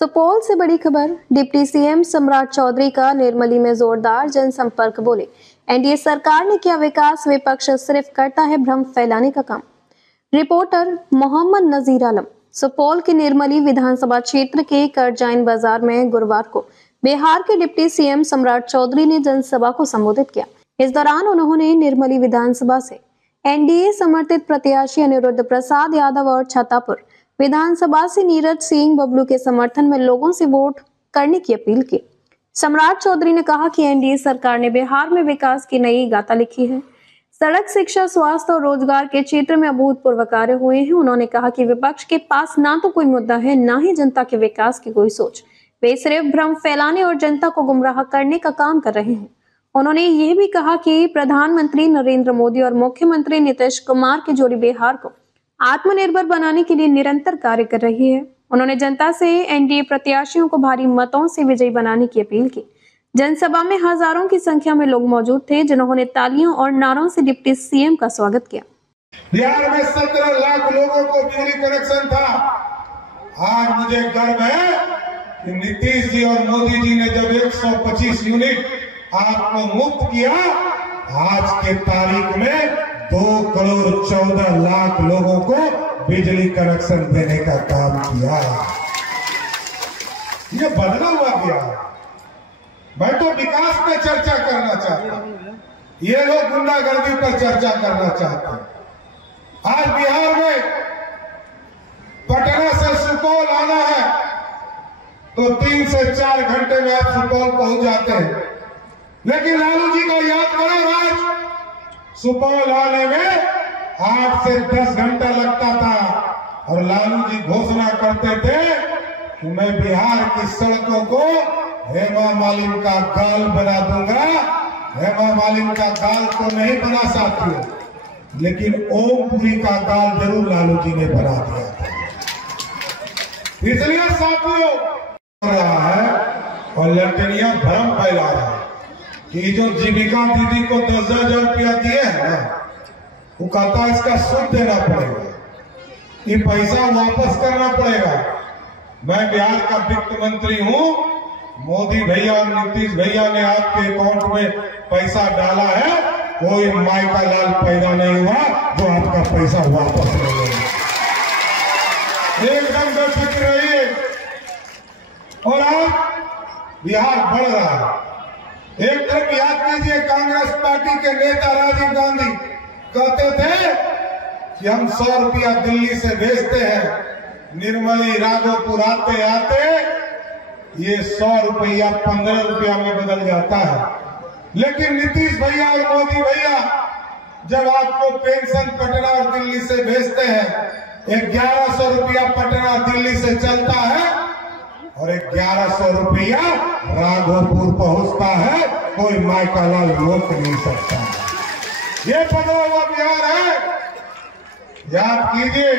सुपौल से बड़ी खबर। डिप्टी सीएम सम्राट चौधरी का निर्मली में जोरदार जनसंपर्क। बोले, एनडीए सरकार ने किया विकास, विपक्ष सिर्फ करता है भ्रम फैलाने का काम। रिपोर्टर मोहम्मद नजीर आलम। सुपौल के निर्मली विधानसभा क्षेत्र के करजाइन बाजार में गुरुवार को बिहार के डिप्टी सीएम सम्राट चौधरी ने जनसभा को संबोधित किया। इस दौरान उन्होंने निर्मली विधानसभा से एनडीए समर्थित प्रत्याशी अनिरुद्ध प्रसाद यादव और छातापुर विधानसभा से नीरज सिंह बबलू के समर्थन में लोगों से वोट करने की अपील की। सम्राट चौधरी ने कहा कि एनडीए सरकार ने बिहार में विकास की नई गाथा लिखी है। सड़क, शिक्षा, स्वास्थ्य और रोजगार के क्षेत्र में अभूतपूर्व कार्य हुए हैं। उन्होंने कहा कि विपक्ष के पास ना तो कोई मुद्दा है, ना ही जनता के विकास की कोई सोच। वे सिर्फ भ्रम फैलाने और जनता को गुमराह करने का काम कर रहे हैं। उन्होंने यह भी कहा कि प्रधानमंत्री नरेंद्र मोदी और मुख्यमंत्री नीतीश कुमार की जोड़ी बिहार को आत्मनिर्भर बनाने के लिए निरंतर कार्य कर रही है। उन्होंने जनता से एनडीए प्रत्याशियों को भारी मतों से विजयी बनाने की अपील की। जनसभा में हजारों की संख्या में लोग मौजूद थे, जिन्होंने तालियों और नारों से डिप्टी सीएम का स्वागत किया। बिहार में 17 लाख लोगों को बिजली कनेक्शन था। आज मुझे गर्व है कि नीतीश जी और मोदी जी ने जब 125 यूनिट आपको मुफ्त किया, आज के तारीख में 2,14,00,000 लोगों को बिजली कनेक्शन देने का काम किया। ये बदला हुआ बिहार। मैं तो विकास पे चर्चा करना चाहता हूं, ये लोग गुंडागर्दी पर चर्चा करना चाहते हैं। आज बिहार में पटना से सुपौल आना है तो 3 से 4 घंटे में आप सुपौल पहुंच जाते हैं, लेकिन लालू जी को याद करो, आज सुपौल आने में 8 से 10 घंटा लगता था और लालू जी घोषणा करते थे कि मैं बिहार की सड़कों को हेमा मालिनी का गाल बना दूंगा। हेमा मालिनी का गाल तो नहीं बना साथियों, लेकिन ओमपुरी का गाल जरूर लालू जी ने बना दिया था। इसलिए साथियों रहा है और लटनिया भ्रम फैला रहा है कि जो जीविका दीदी को 10,000 रुपया दिए हैं ना, वो कहता है इसका सूद देना पड़ेगा, ये पैसा वापस करना पड़ेगा। मैं बिहार का वित्त मंत्री हूं, मोदी भैया और नीतीश भैया ने आपके अकाउंट में पैसा डाला है, कोई माई का लाल पैदा नहीं हुआ जो आपका पैसा वापस ले लेगा। एकदम बेफिक्र रहिए। और आज बिहार बढ़ रहा है। एक तरफ याद कीजिए, कांग्रेस पार्टी के नेता राजीव गांधी कहते थे कि हम 100 रुपया दिल्ली से भेजते हैं, निर्मली राघोपुर आते आते ये 100 रुपया 15 रुपया में बदल जाता है। लेकिन नीतीश भैया और मोदी भैया जब आपको पेंशन पटना और दिल्ली से भेजते हैं, 1100 रुपया पटना दिल्ली से चलता है और 1100 रुपया राघोपुर पहुंचता है, कोई माई का लाल रोक नहीं सकता। ये बदला हुआ बिहार है। याद कीजिए,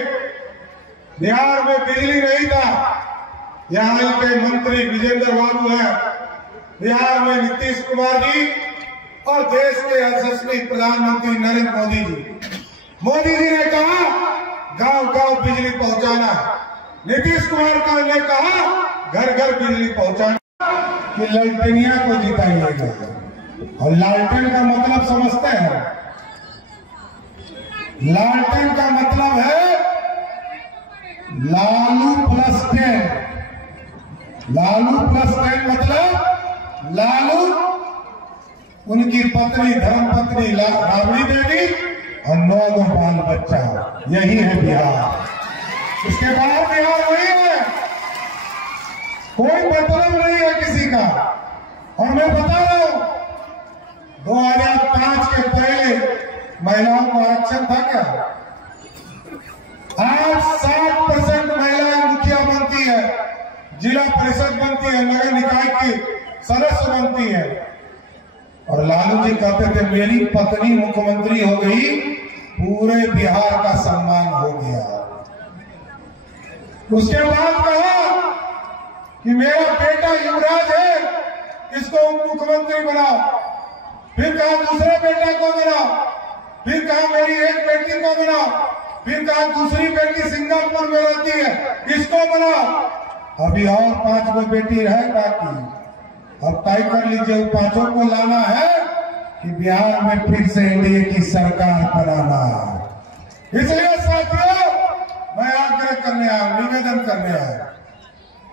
बिहार में बिजली नहीं था, यहाँ के मंत्री विजेंद्र बाबू हैं। बिहार में नीतीश कुमार जी और देश के यशस्वी प्रधानमंत्री नरेंद्र मोदी जी। मोदी जी ने कहा गांव गांव बिजली पहुंचाना, नीतीश कुमार ने कहा घर घर बिजली पहुंचाना कि लालटेनिया को जिताइएगा। और लालटेन का मतलब समझते हैं? लालटेन का मतलब है लालू प्लस 10। लालू प्लस 10 मतलब लालू, उनकी पत्नी धर्मपत्नी राबड़ी देवी और 9 बाल बच्चा। यही है बिहार। इसके बाद बिहार वही है, कोई मतलब नहीं है किसी का। और मैं बता रहा हूं, 2005 के पहले महिलाओं को आरक्षण था क्या? आज 60% महिलाएं मुखिया बनती है, जिला परिषद बनती है, नगर निकाय की सदस्य बनती है। और लालू जी कहते थे मेरी पत्नी मुख्यमंत्री हो गई, पूरे बिहार का सम्मान हो गया। उसके बाद कहा कि मेरा बेटा युवराज है, इसको मुख्यमंत्री बनाओ। फिर कहा दूसरे बेटे को बनाओ, फिर कहा मेरी एक बेटी को बनाओ, फिर कहा दूसरी बेटी सिंगापुर में रहती है, इसको बनाओ। अभी और 5 गो बेटी है बाकी। अब तय कर लीजिए 5 को लाना है कि बिहार में फिर से एनडीए की सरकार बनाना। इसलिए साथियों मैं आग्रह करने आया, निवेदन करने आया,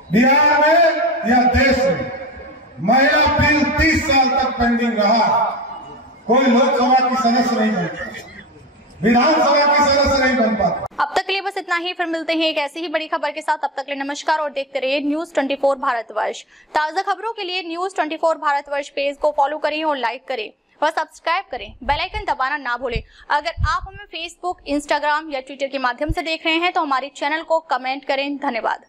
बिहार में या देश में महिला बिल 30 साल तक पेंडिंग रहा। कोई लोकसभा की सदस्य नहीं बनता, विधानसभा की सदस्य नहीं बन पाता। अब तक के लिए बस इतना ही, फिर मिलते हैं एक ऐसी ही बड़ी खबर के साथ। अब तक के लिए नमस्कार और देखते रहिए न्यूज 24 भारतवर्ष। ताजा खबरों के लिए न्यूज 24 भारतवर्ष पेज को फॉलो करें और लाइक करें और सब्सक्राइब करें, बेल आइकन दबाना ना भूलें। अगर आप हमें फेसबुक, इंस्टाग्राम या ट्विटर के माध्यम से देख रहे हैं तो हमारे चैनल को कमेंट करें। धन्यवाद।